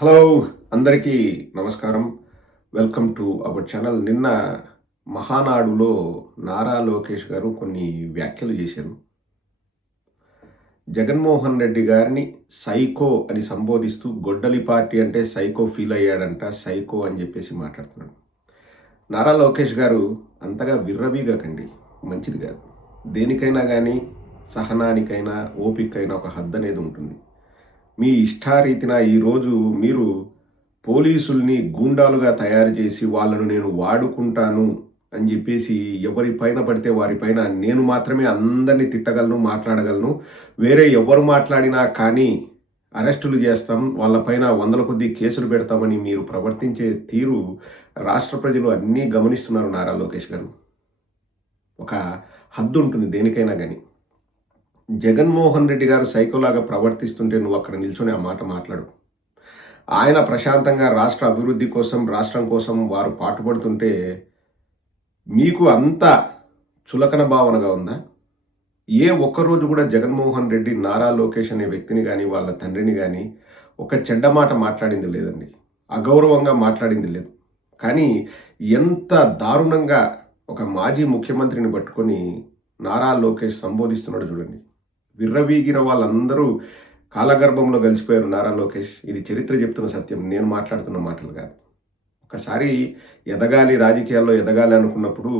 Hello అందరికీ నమస్కారం. Welcome to our channel. నిన్న మహానాడులో నారా లోకేష్ గారు కొన్ని వ్యాఖ్యలు చేశారు. జగన్మోహన్ రెడ్డి గారిని సైకో అని సంబోధిస్తూ గొడ్డలి పార్టీ అంటే సైకో ఫీల్ అయ్యాడంట. సైకో అని చెప్పేసి మాట్లాడుతున్నాడు. నారా లోకేష్ గారు అంతగా విర్రవీగకండి, మంచిది కాదు. దేనికైనా కానీ సహనానికైనా ఓపికైనా ఒక హద్దు అనేది ఉంటుంది. మీ ఇష్టారీతిన ఈరోజు మీరు పోలీసుల్ని గూండాలుగా తయారు చేసి వాళ్ళను నేను వాడుకుంటాను అని చెప్పేసి ఎవరి పైన పడితే వారిపైన నేను మాత్రమే అందరినీ తిట్టగలను, మాట్లాడగలను, వేరే ఎవరు మాట్లాడినా కానీ అరెస్టులు చేస్తాం, వాళ్ళపైన వందల కొద్దీ కేసులు పెడతామని మీరు ప్రవర్తించే తీరు రాష్ట్ర ప్రజలు అన్నీ గమనిస్తున్నారు. నారా లోకేష్ గారు, ఒక హద్దు ఉంటుంది దేనికైనా కానీ. జగన్మోహన్ రెడ్డి గారు సైకోలాగా ప్రవర్తిస్తుంటే నువ్వు అక్కడ నిల్చొని ఆ మాట మాట్లాడు. ఆయన ప్రశాంతంగా రాష్ట్ర అభివృద్ధి కోసం, రాష్ట్రం కోసం వారు పాటుపడుతుంటే మీకు అంత చులకన భావనగా ఉందా? ఏ ఒక్కరోజు కూడా జగన్మోహన్ రెడ్డి నారా లోకేష్ అనే వ్యక్తిని కానీ వాళ్ళ తండ్రిని కానీ ఒక చెడ్డ మాట మాట్లాడింది లేదండి, అగౌరవంగా మాట్లాడింది లేదు. కానీ ఎంత దారుణంగా ఒక మాజీ ముఖ్యమంత్రిని పట్టుకొని నారా లోకేష్ సంబోధిస్తున్నాడు చూడండి. విర్రవీగిన వాళ్ళందరూ కాలగర్భంలో కలిసిపోయారు. నారా లోకేష్, ఇది చరిత్ర చెప్తున్న సత్యం, నేను మాట్లాడుతున్న మాటలు కాదు. ఒకసారి ఎదగాలి, రాజకీయాల్లో ఎదగాలి అనుకున్నప్పుడు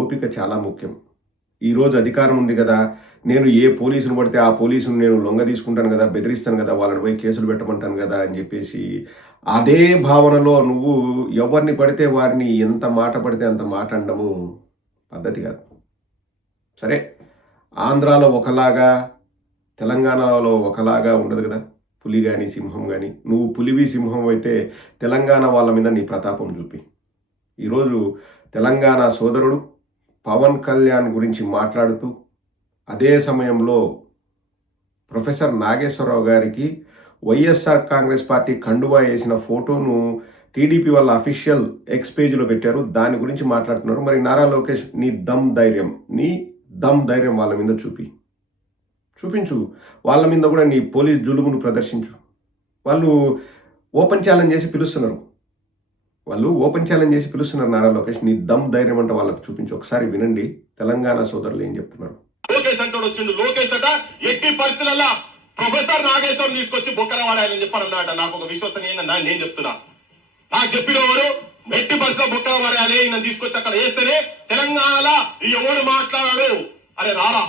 ఓపిక చాలా ముఖ్యం. ఈరోజు అధికారం ఉంది కదా, నేను ఏ పోలీసును పడితే ఆ పోలీసును నేను లొంగ తీసుకుంటాను కదా, బెదిరిస్తాను కదా, వాళ్ళని పోయి కేసులు పెట్టమంటాను కదా అని చెప్పేసి అదే భావనలో నువ్వు ఎవరిని పడితే వారిని ఎంత మాట పడితే అంత మాట అనడము పద్ధతి కాదు. సరే, ఆంధ్రాలో ఒకలాగా తెలంగాణలో ఒకలాగా ఉండదు కదా, పులి కానీ సింహం కానీ. నువ్వు పులివి సింహం అయితే తెలంగాణ వాళ్ళ మీద నీ ప్రతాపం చూపి. ఈరోజు తెలంగాణ సోదరుడు పవన్ కళ్యాణ్ గురించి మాట్లాడుతూ అదే సమయంలో ప్రొఫెసర్ నాగేశ్వరరావు గారికి వైఎస్ఆర్ కాంగ్రెస్ పార్టీ కండువా వేసిన ఫోటోను టీడీపీ వాళ్ళ అఫీషియల్ ఎక్స్ పేజీలో పెట్టారు. దాని గురించి మాట్లాడుతున్నారు. మరి నారా లోకేష్, నీ దమ్ ధైర్యం వాళ్ళ మీద చూపించు. వాళ్ళ మీద కూడా నీ పోలీస్ జులుమును ప్రదర్శించు. వాళ్ళు ఓపెన్ ఛాలెంజ్ చేసి పిలుస్తున్నారు. నారా లోకేష్, నీ ధైర్యం అంటే వాళ్ళకు చూపించు. ఒకసారి వినండి తెలంగాణ సోదరులు ఏం చెప్తున్నారు. లోకేష్ అంటాడు వచ్చిండు. లోకేష్ అట ఎట్టి పరిస్థితుల్లో ప్రొఫెసర్ నాగేశ్వరం తీసుకొచ్చి బొక్కల వాడాలని చెప్పారన్నమాట. నాకు ఒక విశ్వసనీయంగా నేను చెప్తున్నా. నాకు చెప్పిన వారు ఎట్టి పరిస్థితుల్లో బొక్కల వాడాలి, నన్ను తీసుకొచ్చి అక్కడ వేస్తేనే తెలంగాణలో ఎవరు మాట్లాడాడు. అరే రారా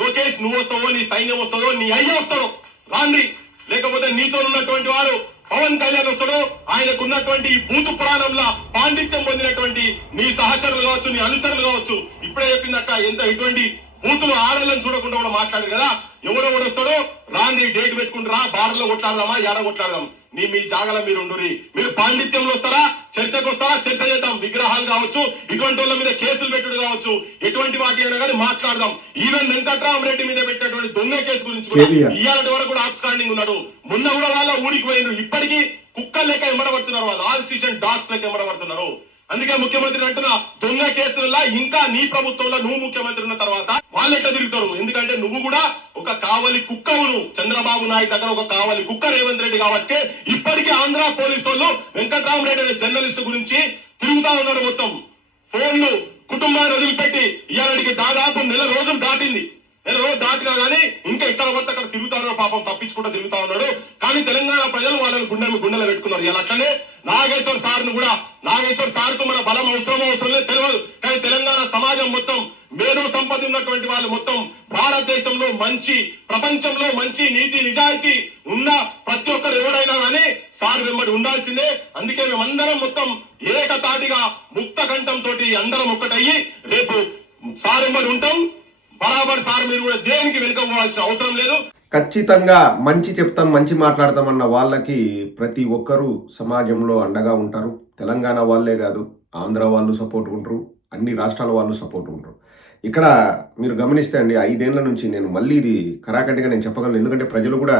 లోకేష్, నువ్వు వస్తావో, నీ సైన్యం వస్తుందో, నీ అయ్య వస్తాడో రాండి. లేకపోతే నీతో ఉన్నటువంటి వాడు పవన్ కళ్యాణ్ వస్తాడు. ఆయనకున్నటువంటి ఈ భూతు పురాణంలో పాండిత్యం పొందినటువంటి నీ సహచరులు కావచ్చు, నీ అనుచరులు కావచ్చు. ఇప్పుడే చెప్పిందక్క, ఎంత ఎటువంటి బూతులు ఆడాలని చూడకుండా కూడా మాట్లాడారు కదా. ఎవడో వస్తాడో రాండి, డేట్ పెట్టుకుంటారా, బార్లో కొట్లాడదామా, ఏడ కొట్లాడదాం. మీ జాగల మీరు ఉండురి. మీరు పాండిత్యంలో వస్తారా, చర్చకు వస్తారా, చర్చ చేద్దాం. విగ్రహాలు కావచ్చు, ఇటువంటి వాళ్ళ మీద కేసులు పెట్టుడు కావచ్చు, ఎటువంటి వాటి అయినా కానీ మాట్లాడదాం. ఈవెన్ వెంకట్రామరెడ్డి మీద పెట్టినటువంటి దొంగ కేసు గురించి కూడా ఇవాళ వరకు కూడా ఆప్స్టాండింగ్ ఉన్నాడు. మొన్న కూడా వాళ్ళ ఊడికి పోయినారు. ఇప్పటికీ కుక్కల లెక్క ఎమ్మడబడుతున్నారు వాళ్ళు, ఆల్ సీజన్ డాగ్స్ లెక్క ఎమ్మడబడుతున్నారు. అందుకే ముఖ్యమంత్రి అంటున్నా, దొంగ కేసులలో ఇంకా నీ ప్రభుత్వంలో నువ్వు ముఖ్యమంత్రి ఉన్న తర్వాత వాళ్ళు ఎట్లా తిరుగుతారు. ఎందుకంటే నువ్వు కూడా ఒక కావలి కుక్కవును. చంద్రబాబు నాయుడు దగ్గర ఒక కావలి కుక్క రేవంత్ రెడ్డి కాబట్టి ఇప్పటికీ ఆంధ్ర పోలీసు వాళ్ళు వెంకట్రామరెడ్డి అనే జర్నలిస్ట్ గురించి తిరుగుతా ఉన్నారు. మొత్తం ఫోన్లు కుటుంబాన్ని వదిలిపెట్టి ఇవాళకి దాదాపు నెల రోజులు దాటింది. నెల రోజులు దాటినా కానీ ఇంకా ఇక్కడ వద్ద అక్కడ తిరుగుతారో పాపం, తప్పించుకుంటూ తిరుగుతా ఉన్నాడు. కానీ తెలంగాణ ప్రజలు వాళ్ళని గుండెలో పెట్టుకున్నారు. ఇలా అట్లనే నాగేశ్వర్ సార్ను కూడా, నాగేశ్వర్ సార్ కు మన బలం అవసరం లేదు తెలియదు. కానీ తెలంగాణ సమాజం మొత్తం మేధో సంపద ఉన్నటువంటి వాళ్ళు మొత్తం భారతదేశంలో మంచి, ప్రపంచంలో మంచి నీతి నిజాయితీ ఉన్న ప్రతి ఒక్కరు ఎవరైనా కానీ సార్ వెంబడి ఉండాల్సిందే. అందుకే మేమందరం మొత్తం ఏకతాటిగా ముక్త కంఠంతో అందరం ఒక్కటయ్యి రేపు సార్ వెంబడి ఉంటాం. బరాబర్ సార్, మీరు కూడా దేనికి వెనుకపోవాల్సిన అవసరం లేదు. ఖచ్చితంగా మంచి చెప్తాం, మంచి మాట్లాడతామన్న వాళ్ళకి ప్రతి ఒక్కరూ సమాజంలో అండగా ఉంటారు. తెలంగాణ వాళ్ళే కాదు, ఆంధ్ర వాళ్ళు సపోర్ట్ ఉంటారు, అన్ని రాష్ట్రాల వాళ్ళు సపోర్ట్ ఉంటారు. ఇక్కడ మీరు గమనిస్తే అండి, 5 ఏళ్ల నుంచి నేను మళ్ళీ ఇది కరాకటిగా నేను చెప్పగలను. ఎందుకంటే ప్రజలు కూడా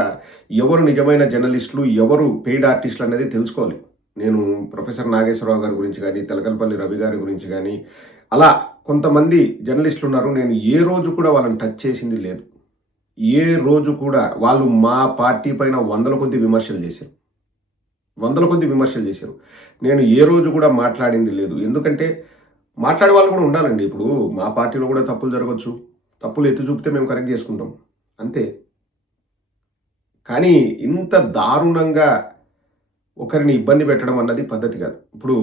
ఎవరు నిజమైన జర్నలిస్టులు, ఎవరు పెయిడ్ ఆర్టిస్టులు అనేది తెలుసుకోవాలి. నేను ప్రొఫెసర్ నాగేశ్వరరావు గారి గురించి కానీ, తెలకలపల్లి రవి గారి గురించి కానీ, అలా కొంతమంది జర్నలిస్టులు ఉన్నారు. నేను ఏ రోజు కూడా వాళ్ళని టచ్ చేసింది లేదు. ఏ రోజు కూడా వాళ్ళు మా పార్టీ పైన వందల కొద్ది విమర్శలు చేశారు. వందల కొద్ది విమర్శలు చేశారు. నేను ఏ రోజు కూడా మాట్లాడింది లేదు. ఎందుకంటే మాట్లాడే వాళ్ళు కూడా ఉండాలండి. ఇప్పుడు మా పార్టీలో కూడా తప్పులు జరగొచ్చు. తప్పులు ఎత్తి చూపితే మేము కరెక్ట్ చేసుకుంటాం. అంతే. కానీ ఇంత దారుణంగా ఒకరిని ఇబ్బంది పెట్టడం అన్నది పద్ధతి కాదు. ఇప్పుడు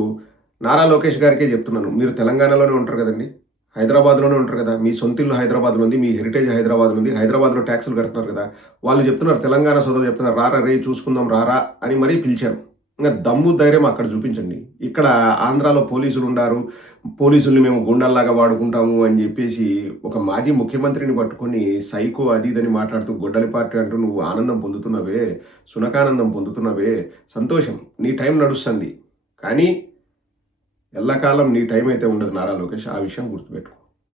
నారా లోకేష్ గారికే చెప్తున్నాను. మీరు తెలంగాణలోనే ఉంటారు కదండీ! హైదరాబాద్‌లోనే ఉంటారు కదా! మీ సొంత ఇల్లు హైదరాబాద్‌లో ఉంది. మీ హెరిటేజ్ హైదరాబాద్‌లో ఉంది. హైదరాబాద్‌లో ట్యాక్సులు కడుతున్నారు కదా! వాళ్ళు చెప్తున్నారు తెలంగాణ సోదరులు చెప్తున్నారు "రారా రేయ్ చూసుకుందాం రారా" అని మరీ పిలిచారు. ఇంక దమ్ము ధైర్యం అక్కడ చూపించండి. ఇక్కడ ఆంధ్రాలో పోలీసులుండారు. పోలీసుల్ని మేము గూండాల్లాగా వాడుకుంటాము అని చెప్పేసి ఒక మాజీ ముఖ్యమంత్రిని పట్టుకొని సైకో అది ఇదని మాట్లాడుతూ గొడ్డలి పార్టీ అంటూ నువ్వు ఆనందం పొందుతున్నవే, సునకానందం పొందుతున్నవే, సంతోషం. నీ టైం నడుస్తుంది. కానీ ఎల్లకాలం నీ టైం అయితే ఉండదు నారా లోకేష్. ఆ విషయం గుర్తుపెట్టుకో.